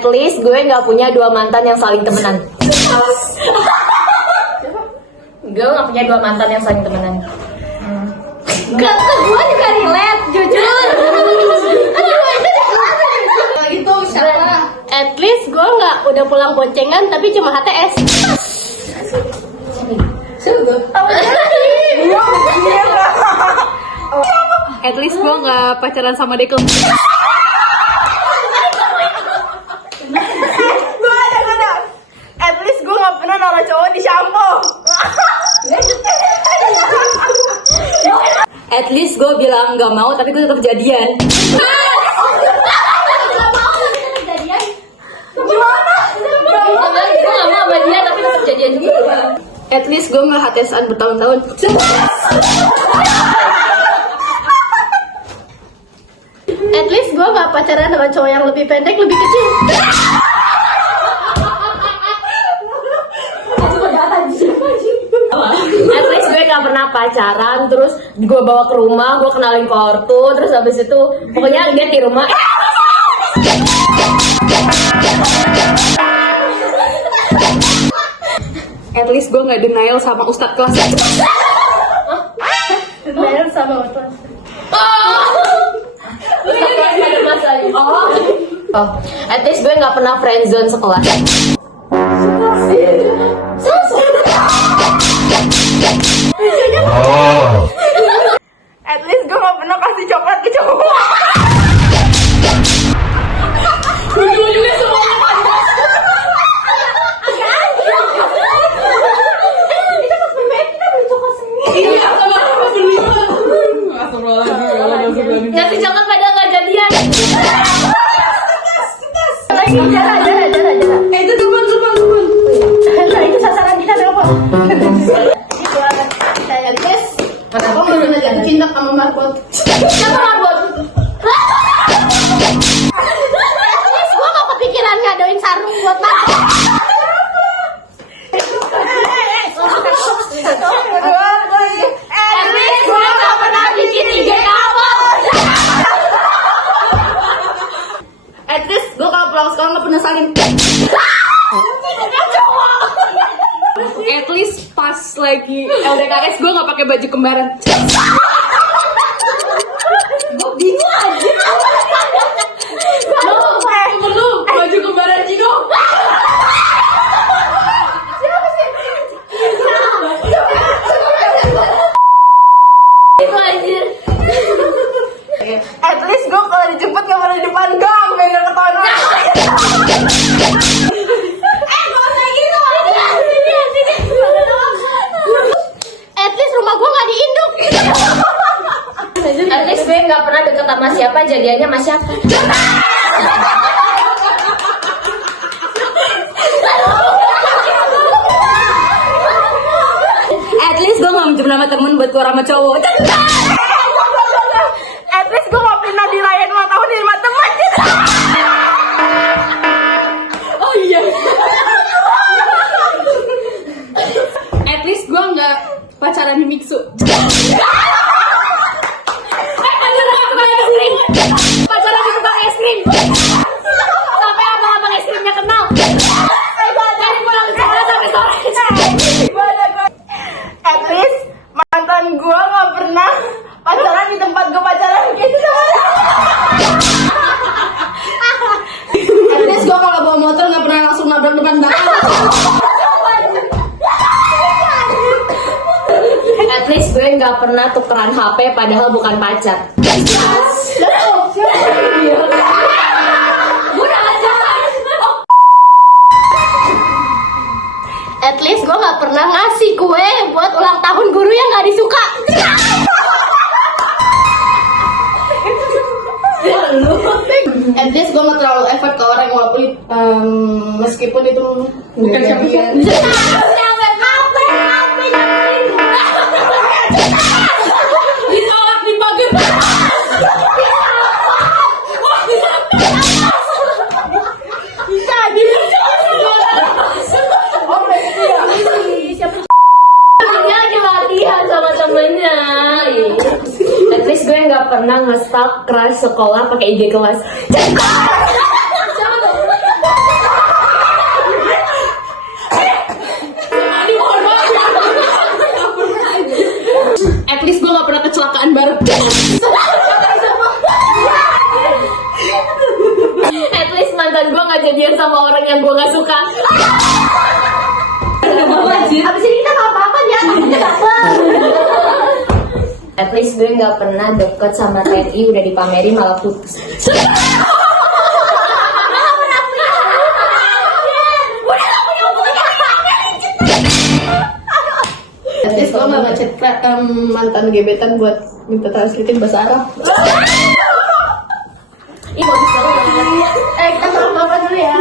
At least gue nggak punya 2 mantan yang saling temenan. Gue nggak punya 2 mantan yang saling temenan. Gak, gue juga relate, jujur. Itu siapa? At least gue nggak udah pulang boncengan tapi cuma HTS. At least gue nggak pacaran sama Deko. At least gue gak pernah naruh cowok di shampoo. At least gue bilang nggak mau tapi gue tetap jadian. Gimana? Gue nggak mau sama dia tapi tetap jadian juga. At least gue nggak HTSan bertahun-tahun. At least gue nggak pacaran sama cowok yang lebih pendek, lebih kecil. At least gue gak pernah pacaran, terus gue bawa ke rumah, gue kenalin ke ortu, terus habis itu pokoknya dia di rumah. At least gue nggak denial sama ustadz kelas. Denial sama ortu. Oh, at least gue gak pernah friendzone sekelas. At least gue gak pernah kasih coklat ke cowok. Ujung-ujungnya semuanya ngasih coklat padahal gak jadian. Lagi jalan. Itu depan. Nah, itu sasaran kita berapa? Saya guys, kenapa mau jatuh cinta sama Marbot? Siapa marbot? Terus gue gak kepikiran ngadoin sarung buat marbot. At least gue gak pernah bikin IG kamu. At least gue kalau pulang sekolah nggak pernah saling. At least pas lagi LDKS gue nggak pakai baju kembaran. Gue bingung aja. Lu baju kembaran Cino. Itu anjir. At least gue kalau dijemput gak pernah di depan gang, biar ketahuan orang. At least rumah gue gak diinduk. At least gue gak pernah deket sama siapa, jadiannya sama siapa. At least gue gak minjem nama temen buat keluar sama cowok. At least gue gak pernah dirayain ulang tahun di rumah teman. Oh iya. At least gue nggak pacaran di Mixu. Pacaran di tukang es krim. Sampai abang-abang es krimnya kenal. Dari pulang sekolah sampai sore. At least mantan gue gak pernah pacaran di tempat gue pacaran gitu sama dia. At least gue kalau bawa motor nggak pernah langsung nabrak depan belakang. At least gue nggak pernah tukeran HP padahal bukan pacar. At least gue nggak pernah ngasih kue buat ulang tahun guru yang nggak disuka. At least gue nggak terlalu effort ke orang walaupun meskipun itu bukan siapa. Ditolak di pagar. Dia lagi latihan sama temennya. At least gue nggak pernah nge-stalk crush sekolah pakai IG kelas. apaan baru? At least mantan gue gak jadian sama orang yang gue gak suka. Abis ini kita gak apa-apa ya, takutnya dapet. At least gue gak pernah deket sama TNI, udah dipamerin malah putus. At least gue gak ngechat mantan gebetan buat minta translatein bahasa Arab. Ih bagus banget. Kita sama bapak dulu ya.